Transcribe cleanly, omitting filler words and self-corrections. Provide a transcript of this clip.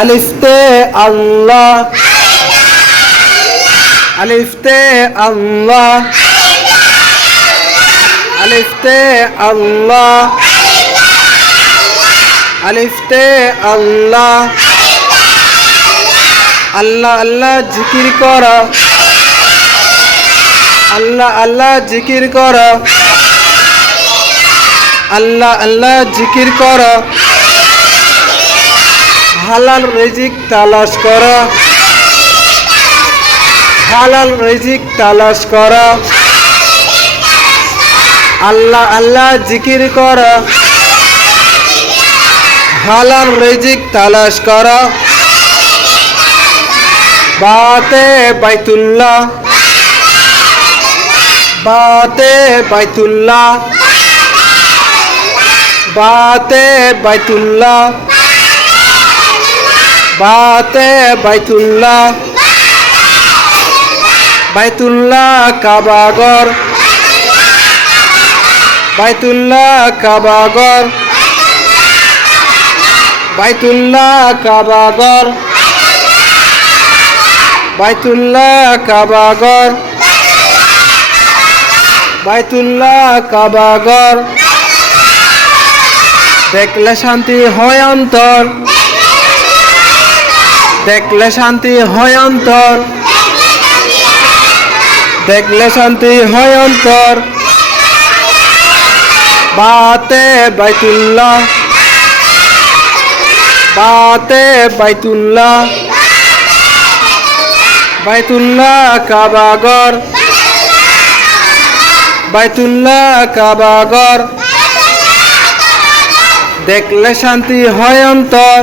আলিফতে আল্লাহ, আলিফতে আল্লাহ, আলিফতে আল্লাহ, আলিফতে আল্লাহ। আল্লাহ আল্লাহ জিকির কর, আল্লাহ আল্লাহ জিকির কর, আল্লাহ আল্লাহ জিকির কর। হালাল রিজিক তালাশ কর, হালাল রিজিক তালাশ কর। আল্লাহ আল্লাহ জিকির কর, হালাল রিজিক তালাশ কর। বাতে বাইতুল্লাহ, বাতে বাইতুল্লাহ, বাতে বাইতুল্লাহ, বাতে বাইতুল্লাহ। বাইতুল্লাহ কাবাগর, বাইতুল্লাহ কাবাগর, বাইতুল্লাহ কাবাগর, বাইতুল্লাহ কাবাগর, বাইতুল্লাহ কাবাগর। দেখলে শান্তি হয় অন্তর, দেখলে শান্তি হয় অন্তর, দেখলে শান্তি হয় অন্তর। বাতে বাইতুল্লাহ, বাতে বাইতুল্লাহ, বাইতুল্লাহ কাবাগর, বাইতুল্লাহ কাবাগর। দেখলে শান্তি হয় অন্তর।